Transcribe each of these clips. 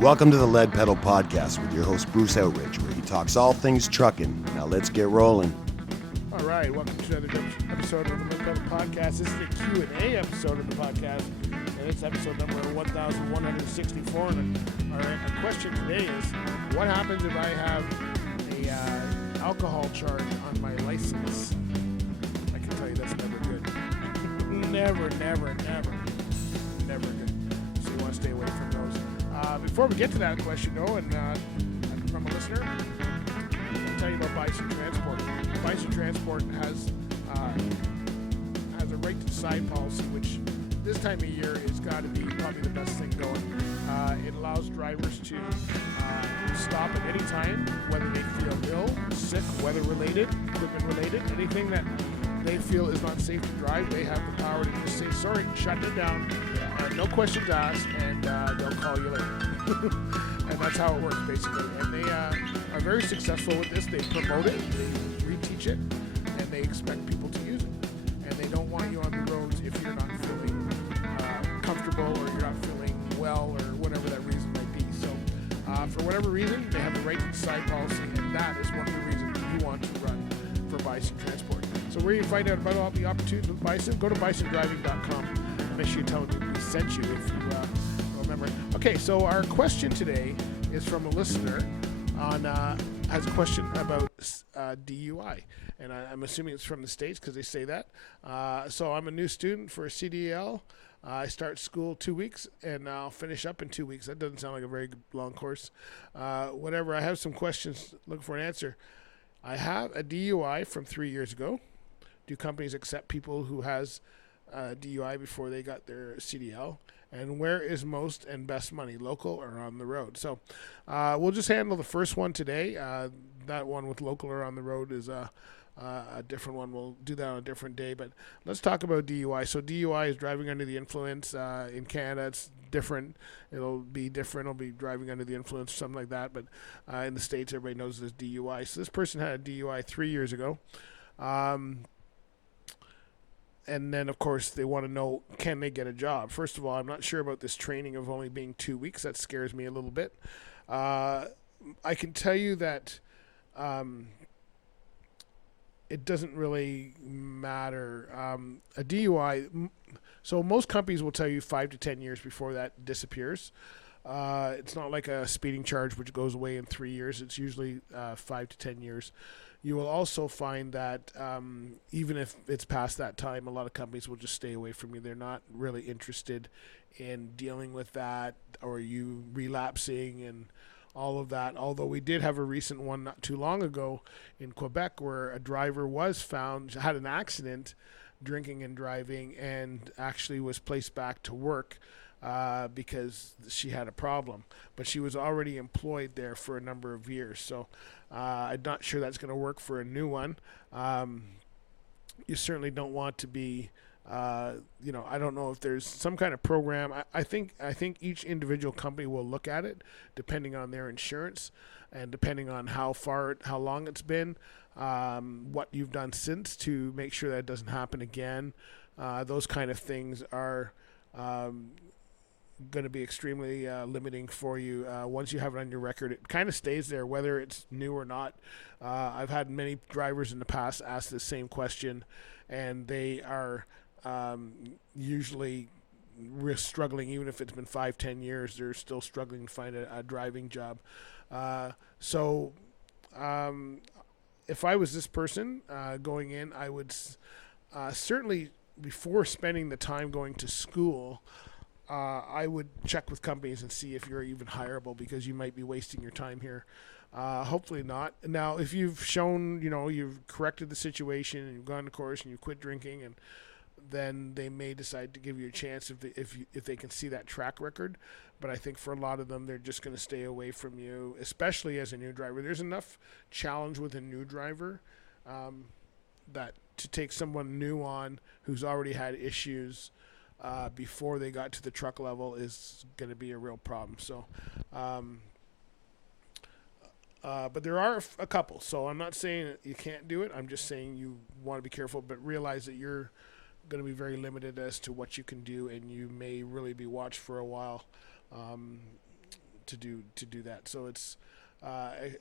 Welcome to the Lead Pedal Podcast with your host Bruce Outridge, where he talks all things trucking. Now let's get rolling. All right, welcome to another episode of the Lead Pedal Podcast. This is the Q&A episode of the podcast, and it's episode number 1164. And our question today is, what happens if I have a alcohol charge on my license? I can tell you that's never good. Never good. So you want to stay away from those. Before we get to that question, though, and from a listener, I'll tell you about Bison Transport. Bison Transport has a right to decide policy, which this time of year has got to be probably the best thing going. It allows drivers to stop at any time, whether they feel ill, sick, weather-related, equipment-related, anything that they feel is not safe to drive. They have the power to just say, sorry, shut it down, no questions asked, and they'll call you later. And that's how it works, basically. And they are very successful with this. They promote it, they reteach it, and they expect people to use it. And they don't want you on the roads if you're not feeling comfortable or you're not feeling well or whatever that reason might be. So for whatever reason, they have the right to decide policy, and that is one of the reasons you want to run for Bison Transport. So where you find out about all the opportunities with Bison, go to bisondriving.com and make sure you tell them we sent you if you remember. Okay, so our question today is from a listener on has a question about DUI, and I'm assuming it's from the States because they say that. So I'm a new student for a CDL. I start school 2 weeks, and I'll finish up in 2 weeks. That doesn't sound like a very long course. Whatever, I have some questions looking for an answer. I have a DUI from 3 years ago. Do companies accept people who has DUI before they got their CDL? And where is most and best money, local or on the road? So we'll just handle the first one today. That one with local or on the road is a different one. We'll do that on a different day. But let's talk about DUI. So DUI is driving under the influence. In Canada, it's different. It'll be different. It'll be driving under the influence or something like that. But in the States, everybody knows it as DUI. So this person had a DUI 3 years ago. And then, of course, they want to know, can they get a job? First of all, I'm not sure about this training of only being 2 weeks. That scares me a little bit. I can tell you that it doesn't really matter. A DUI, so most companies will tell you 5 to 10 years before that disappears. It's not like a speeding charge, which goes away in 3 years. It's usually 5 to 10 years. You will also find that even if it's past that time, a lot of companies will just stay away from you. They're not really interested in dealing with that or you relapsing and all of that. Although we did have a recent one not too long ago in Quebec where a driver was found, had an accident drinking and driving, and actually was placed back to work because she had a problem. But she was already employed there for a number of years. So I'm not sure that's going to work for a new one. You certainly don't want to be, I don't know if there's some kind of program. I think each individual company will look at it depending on their insurance and depending on how long it's been, what you've done since to make sure that it doesn't happen again. Those kind of things are going to be extremely limiting for you. Once you have it on your record, it kind of stays there whether it's new or not. I've had many drivers in the past ask the same question, and they are usually struggling. Even if it's been 5-10 years, they're still struggling to find a driving job. So if I was this person going in, I would certainly, before spending the time going to school, I would check with companies and see if you're even hireable, because you might be wasting your time here. Hopefully not. Now, if you've shown, you've corrected the situation and you've gone to course and you quit drinking, and then they may decide to give you a chance if they can see that track record. But I think for a lot of them, they're just going to stay away from you, especially as a new driver. There's enough challenge with a new driver that to take someone new on who's already had issues before they got to the truck level is going to be a real problem. So, but there are a couple. So I'm not saying that you can't do it. I'm just saying you want to be careful, but realize that you're going to be very limited as to what you can do, and you may really be watched for a while to do that. So it's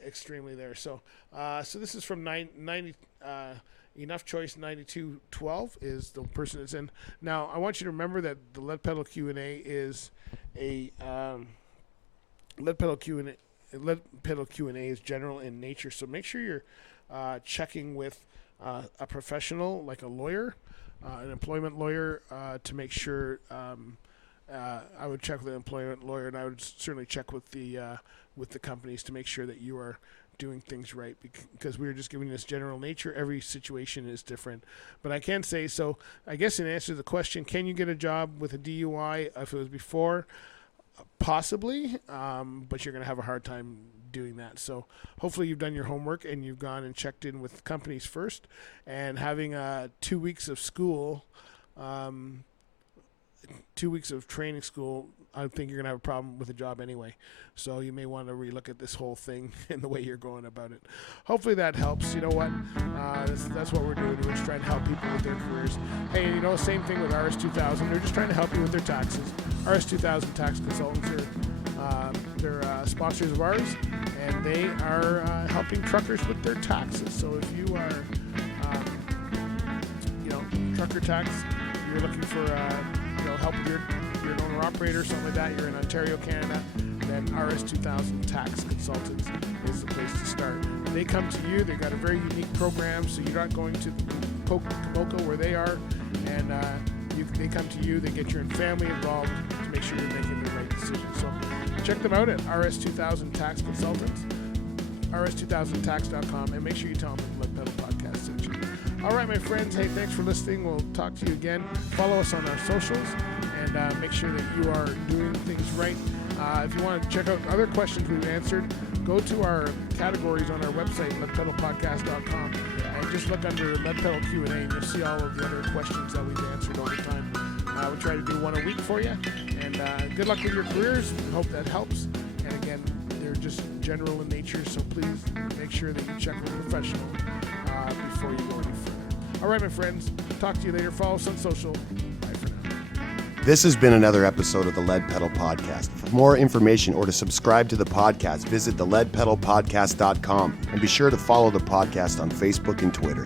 extremely there. So this is from 90 Enough Choice 9212 is the person that's in. Now I want you to remember that the Lead Pedal Q&A is a Lead Pedal Q&A is general in nature. So make sure you're checking with a professional like a lawyer, an employment lawyer, to make sure. I would check with an employment lawyer, and I would certainly check with the companies to make sure that you are doing things right, because we were just giving this general nature. Every situation is different. But I can say, so I guess in answer to the question, can you get a job with a DUI if it was before? Possibly, but you're going to have a hard time doing that. So hopefully you've done your homework and you've gone and checked in with companies first, and having 2 weeks of school, 2 weeks of training school, I think you're going to have a problem with a job anyway. So you may want to relook at this whole thing and the way you're going about it. Hopefully that helps. You know what? That's what we're doing. We're just trying to help people with their careers. Hey, same thing with RS2000. They're just trying to help you with their taxes. RS2000 Tax Consultants they're sponsors of ours, and they are helping truckers with their taxes. So if you are, trucker tax, you're looking for help with your owner-operator, something like that, you're in Ontario, Canada, then RS2000 Tax Consultants is the place to start. They come to you. They've got a very unique program, so you're not going to Komoka where they are, and they come to you. They get your family involved to make sure you're making the right decision. So check them out at RS2000 Tax Consultants, rs2000tax.com, and make sure you tell them the Lead Pedal Podcast sent you. All right, my friends. Hey, thanks for listening. We'll talk to you again. Follow us on our socials, and make sure that you are doing things right. If you want to check out other questions we've answered, go to our categories on our website, leadpedalpodcast.com, and just look under Lead Pedal Q&A, and you'll see all of the other questions that we've answered over time. We try to do one a week for you, and good luck with your careers. We hope that helps. And again, they're just general in nature, so please make sure that you check with a professional before you go any further. All right, my friends. Talk to you later. Follow us on social. Bye for now. This has been another episode of the Lead Pedal Podcast. For more information or to subscribe to the podcast, visit theleadpedalpodcast.com, and be sure to follow the podcast on Facebook and Twitter.